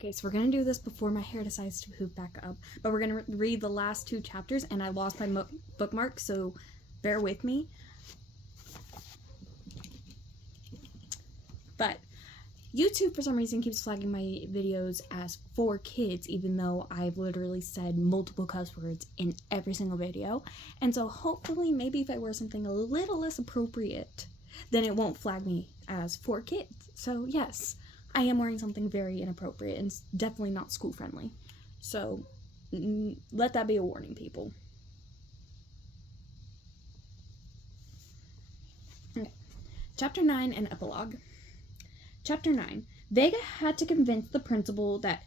Okay, so we're going to do this before my hair decides to poof back up. But we're going to read the last 2 chapters, and I lost my bookmark, so bear with me. But YouTube, for some reason, keeps flagging my videos as for kids, even though I've literally said multiple cuss words in every single video. And so hopefully, maybe if I wear something a little less appropriate, then it won't flag me as for kids. So yes, I am wearing something very inappropriate and definitely not school friendly. So let that be a warning, people. Okay. Chapter 9 and Epilogue. Chapter 9. Vega had to convince the principal that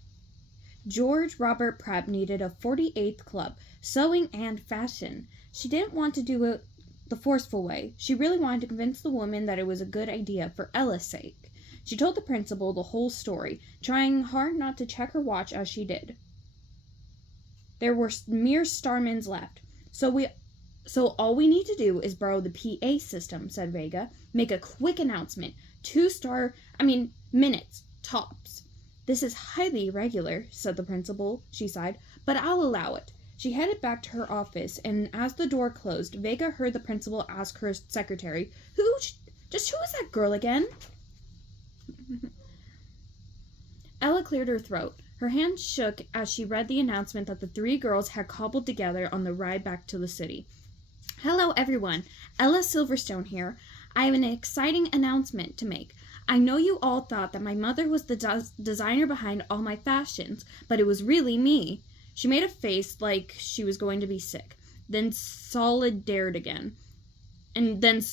George Robert Pratt needed a 48th club, sewing and fashion. She didn't want to do it the forceful way. She really wanted to convince the woman that it was a good idea for Ella's sake. She told the principal the whole story, trying hard not to check her watch as she did. There were mere starmans left, so all we need to do is borrow the PA system, said Vega. Make a quick announcement. 2 minutes, tops. This is highly irregular, said the principal. She sighed, but I'll allow it. She headed back to her office, and as the door closed, Vega heard the principal ask her secretary, who is that girl again? Ella cleared her throat. Her hand shook as she read the announcement that the 3 girls had cobbled together on the ride back to the city. Hello, everyone. Ella Silverstone here. I have an exciting announcement to make. I know you all thought that my mother was the designer behind all my fashions, but it was really me. She made a face like she was going to be sick, then solidared again, and then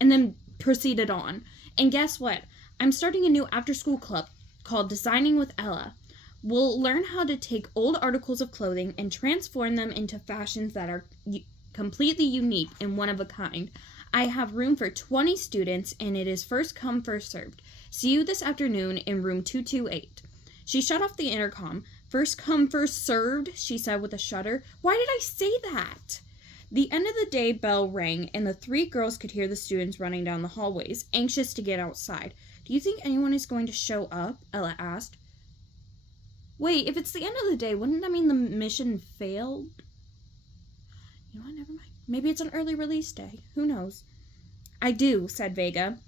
and then proceeded on. And guess what? I'm starting a new after-school club called Designing with Ella. We'll learn how to take old articles of clothing and transform them into fashions that are completely unique and one of a kind. I have room for 20 students, and it is first come, first served. See you this afternoon in room 228. She shut off the intercom. First come, first served, she said with a shudder. Why did I say that? The end of the day bell rang, and the 3 girls could hear the students running down the hallways, anxious to get outside. Do you think anyone is going to show up? Ella asked. Wait, if it's the end of the day, wouldn't that mean the mission failed? You know what, never mind. Maybe it's an early release day. Who knows? I do, said Vega.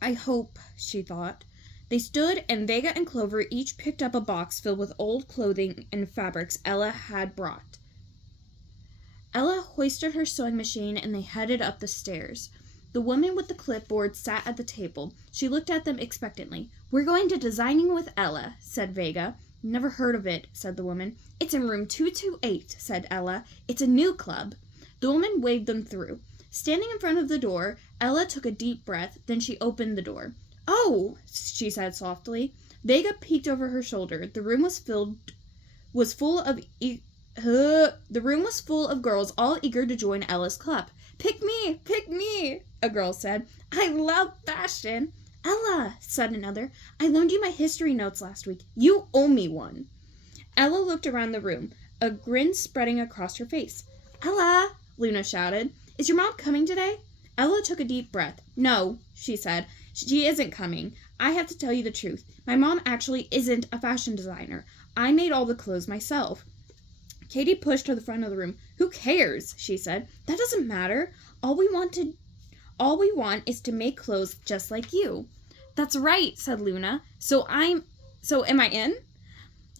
I hope, she thought. They stood, and Vega and Clover each picked up a box filled with old clothing and fabrics Ella had brought. Ella hoisted her sewing machine, and they headed up the stairs. The woman with the clipboard sat at the table. She looked at them expectantly. We're going to Designing with Ella, said Vega. Never heard of it, said the woman. It's in room 228, said Ella. It's a new club. The woman waved them through. Standing in front of the door, Ella took a deep breath, then she opened the door. Oh, she said softly. Vega peeked over her shoulder. The room was full of girls, all eager to join Ella's club. Pick me, a girl said. I love fashion. Ella, said another, I loaned you my history notes last week. You owe me one. Ella looked around the room, a grin spreading across her face. Ella, Luna shouted, is your mom coming today? Ella took a deep breath. No, she said. She isn't coming. I have to tell you the truth. My mom actually isn't a fashion designer. I made all the clothes myself. Katie pushed to the front of the room. Who cares? She said. That doesn't matter. All we want is to make clothes just like you. That's right, said Luna. So am I in?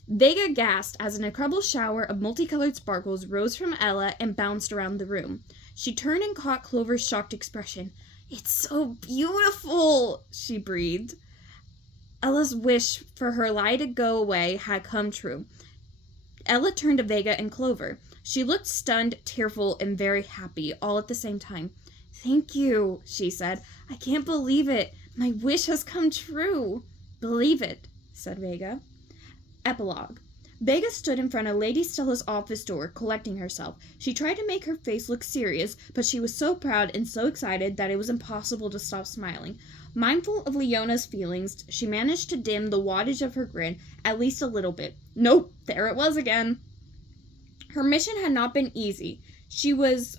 Vega gasped as an incredible shower of multicolored sparkles rose from Ella and bounced around the room. She turned and caught Clover's shocked expression. It's so beautiful, she breathed. Ella's wish for her lie to go away had come true. Ella turned to Vega and Clover. She looked stunned, tearful, and very happy, all at the same time. Thank you, she said. I can't believe it. My wish has come true. Believe it, said Vega. Epilogue. Vega stood in front of Lady Stella's office door, collecting herself. She tried to make her face look serious, but she was so proud and so excited that it was impossible to stop smiling. Mindful of Leona's feelings, she managed to dim the wattage of her grin at least a little bit. Nope, there it was again. Her mission had not been easy. She was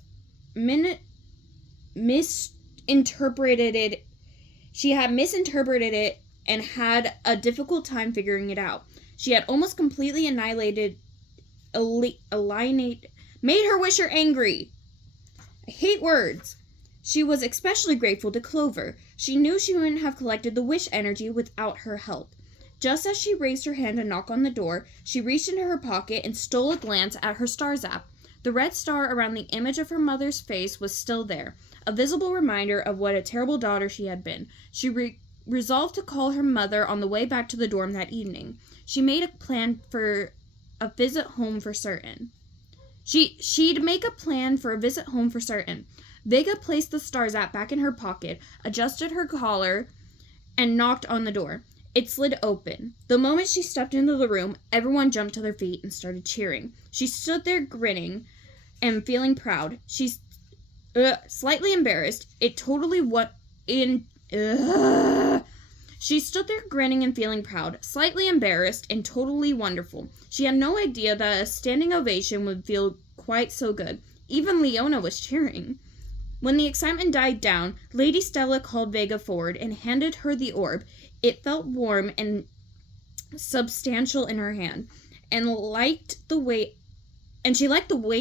misinterpreted it and had a difficult time figuring it out. She had almost completely made her wisher angry. I hate words. She was especially grateful to Clover. She knew she wouldn't have collected the wish energy without her help. Just as she raised her hand to knock on the door, she reached into her pocket and stole a glance at her star zap. The red star around the image of her mother's face was still there, a visible reminder of what a terrible daughter she had been. She resolved to call her mother on the way back to the dorm that evening. She made a plan for a visit home for certain. She'd make a plan for a visit home for certain. Vega placed the star zap back in her pocket, adjusted her collar, and knocked on the door. It slid open. The moment she stepped into the room, everyone jumped to their feet and started cheering. She stood there grinning and feeling proud. She's slightly embarrassed. She stood there grinning and feeling proud, slightly embarrassed, and totally wonderful. She had no idea that a standing ovation would feel quite so good. Even Leona was cheering. When the excitement died down, Lady Stella called Vega forward and handed her the orb. It felt warm and substantial in her hand, and she liked the weight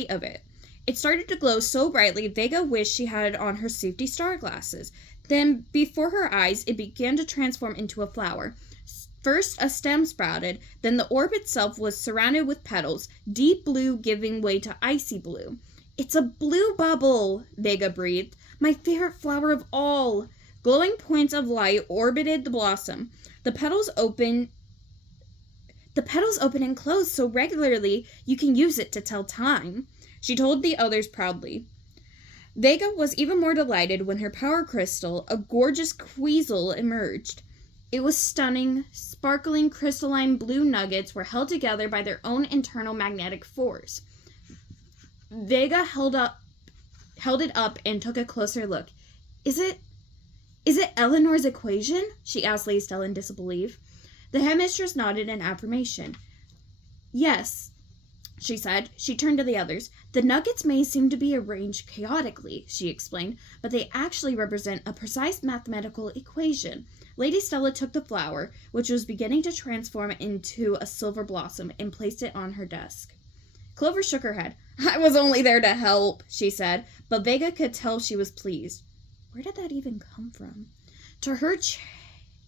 of it. It started to glow so brightly, Vega wished she had on her safety star glasses. Then, before her eyes, it began to transform into a flower. First, a stem sprouted, then the orb itself was surrounded with petals, deep blue giving way to icy blue. "It's a blue bubble," Vega breathed. "My favorite flower of all." Glowing points of light orbited the blossom. The petals open and close so regularly you can use it to tell time, she told the others proudly. Vega was even more delighted when her power crystal, a gorgeous Queasel, emerged. It was stunning. Sparkling crystalline blue nuggets were held together by their own internal magnetic force. Vega held it up and took a closer look. Is it Eleanor's equation?" she asked Lady Stella in disbelief. The headmistress nodded in affirmation. "Yes," she said. She turned to the others. "The nuggets may seem to be arranged chaotically," she explained, "but they actually represent a precise mathematical equation." Lady Stella took the flower, which was beginning to transform into a silver blossom, and placed it on her desk. Clover shook her head. "I was only there to help," she said, but Vega could tell she was pleased. Where did that even come from? To her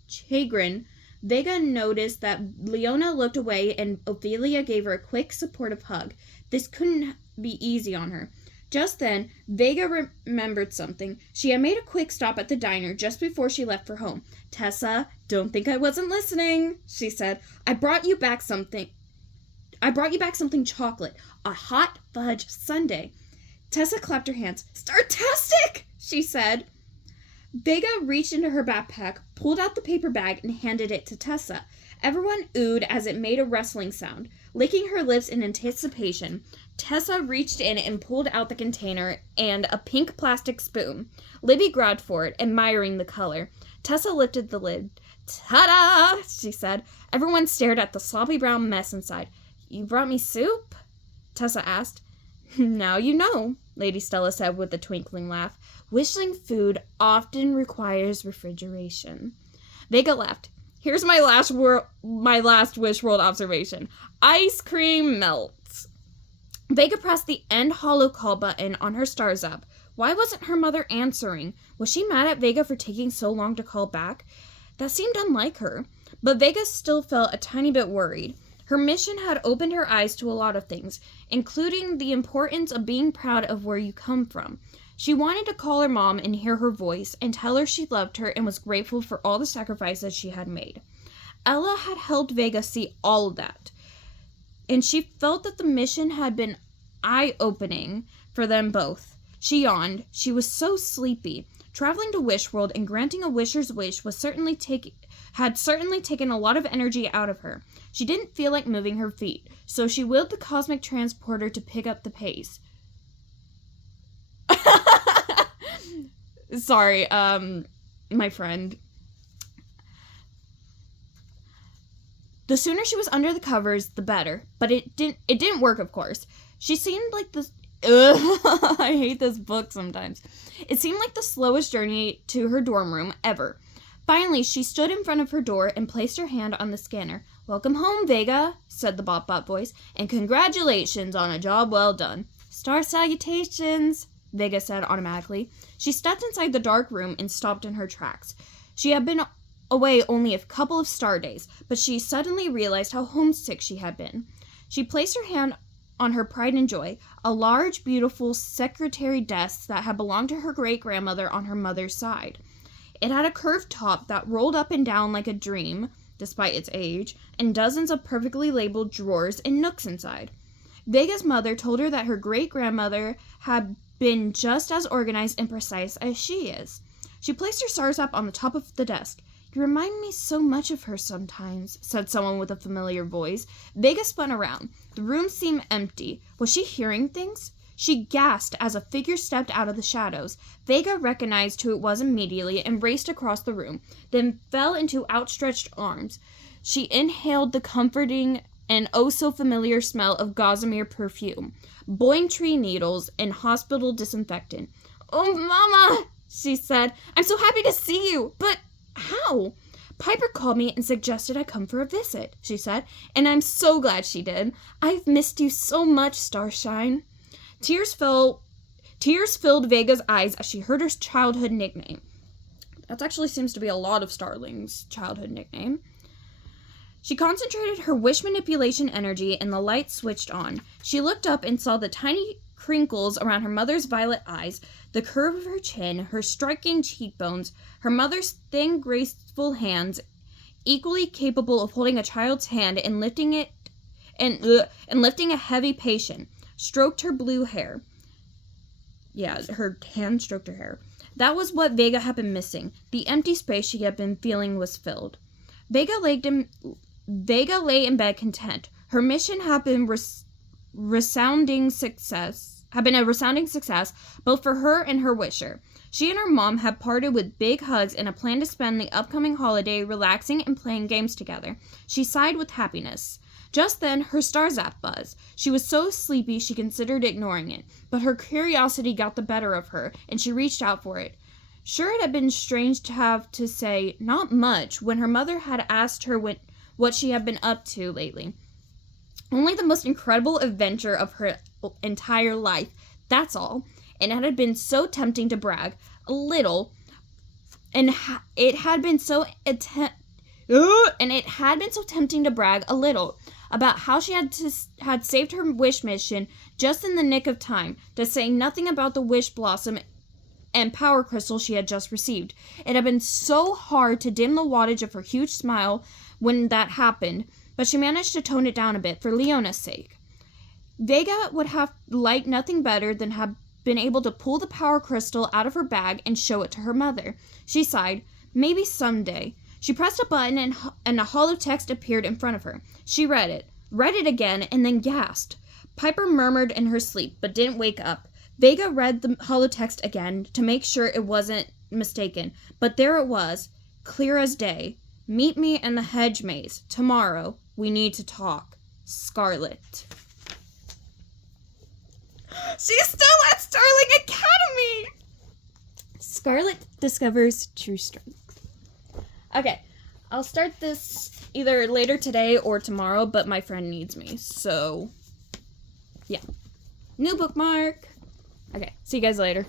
chagrin, Vega noticed that Leona looked away and Ophelia gave her a quick, supportive hug. This couldn't be easy on her. Just then, Vega remembered something. She had made a quick stop at the diner just before she left for home. "Tessa, don't think I wasn't listening," she said. I brought you back something chocolate. A hot fudge sundae." Tessa clapped her hands. "Startastic!" she said. Vega reached into her backpack, pulled out the paper bag, and handed it to Tessa. Everyone oohed as it made a rustling sound. Licking her lips in anticipation, Tessa reached in and pulled out the container and a pink plastic spoon. Libby grabbed for it, admiring the color. Tessa lifted the lid. "Ta-da!" she said. Everyone stared at the sloppy brown mess inside. "You brought me soup?" Tessa asked. "Now you know," Lady Stella said with a twinkling laugh. "Wishing food often requires refrigeration." Vega laughed. "Here's my last wish world observation. Ice cream melts." Vega pressed the end hollow call button on her star zap. Why wasn't her mother answering? Was she mad at Vega for taking so long to call back? That seemed unlike her. But Vega still felt a tiny bit worried. Her mission had opened her eyes to a lot of things, including the importance of being proud of where you come from. She wanted to call her mom and hear her voice and tell her she loved her and was grateful for all the sacrifices she had made. Ella had helped Vega see all of that, and she felt that the mission had been eye-opening for them both. She yawned. She was so sleepy. Traveling to Wish World and granting a wisher's wish had certainly taken a lot of energy out of her. She didn't feel like moving her feet, so she willed the cosmic transporter to pick up the pace. Sorry, my friend. The sooner she was under the covers, the better. But it didn't work, of course. She seemed like this... I hate this book sometimes. It seemed like the slowest journey to her dorm room ever. Finally, she stood in front of her door and placed her hand on the scanner. "Welcome home, Vega," said the Bot voice, "and congratulations on a job well done." "Star salutations," Vega said automatically. She stepped inside the dark room and stopped in her tracks. She had been away only a couple of star days, but she suddenly realized how homesick she had been. She placed her hand on her pride and joy, a large, beautiful secretary desk that had belonged to her great-grandmother on her mother's side. It had a curved top that rolled up and down like a dream, despite its age, and dozens of perfectly labeled drawers and nooks inside. Vega's mother told her that her great-grandmother had been just as organized and precise as she is. She placed her stars up on the top of the desk. "You remind me so much of her sometimes," said someone with a familiar voice. Vega spun around. The room seemed empty. Was she hearing things? She gasped as a figure stepped out of the shadows. Vega recognized who it was immediately and raced across the room, then fell into outstretched arms. She inhaled the comforting and oh-so-familiar smell of gossamer perfume, boing tree needles, and hospital disinfectant. "Oh, Mama," she said. "I'm so happy to see you. But how?" "Piper called me and suggested I come for a visit," she said, "and I'm so glad she did. I've missed you so much, Starshine." Tears filled Vega's eyes as she heard her childhood nickname. That actually seems to be a lot of Starling's childhood nickname. She concentrated her wish manipulation energy and the light switched on. She looked up and saw the tiny crinkles around her mother's violet eyes, the curve of her chin, her striking cheekbones, her mother's thin, graceful hands, equally capable of holding a child's hand and lifting a heavy patient, stroked her blue hair. Yeah, her hand stroked her hair. That was what Vega had been missing. The empty space she had been feeling was filled. Vega lay in bed content. Her mission had been a resounding success, both for her and her wisher. She and her mom had parted with big hugs and a plan to spend the upcoming holiday relaxing and playing games together. She sighed with happiness. Just then, her star zap buzzed. She was so sleepy she considered ignoring it, but her curiosity got the better of her, and she reached out for it. Sure, it had been strange to have to say, "Not much," when her mother had asked her what she had been up to lately. Only the most incredible adventure of her entire life, that's all. And it had been so tempting to brag a little, it had been so tempting to brag a little about how she had saved her wish mission just in the nick of time, to say nothing about the wish blossom and power crystal she had just received. It had been so hard to dim the wattage of her huge smile when that happened, but she managed to tone it down a bit for Leona's sake. Vega would have liked nothing better than have been able to pull the power crystal out of her bag and show it to her mother. She sighed. Maybe someday. She pressed a button and a hollow text appeared in front of her. She read it again, and then gasped. Piper murmured in her sleep, but didn't wake up. Vega read the hollow text again to make sure it wasn't mistaken, but there it was, clear as day. "Meet me in the hedge maze. Tomorrow. We need to talk. Scarlet." She's still at Starling Academy! Scarlet discovers true strength. Okay, I'll start this either later today or tomorrow, but my friend needs me, so yeah. New bookmark. Okay, see you guys later.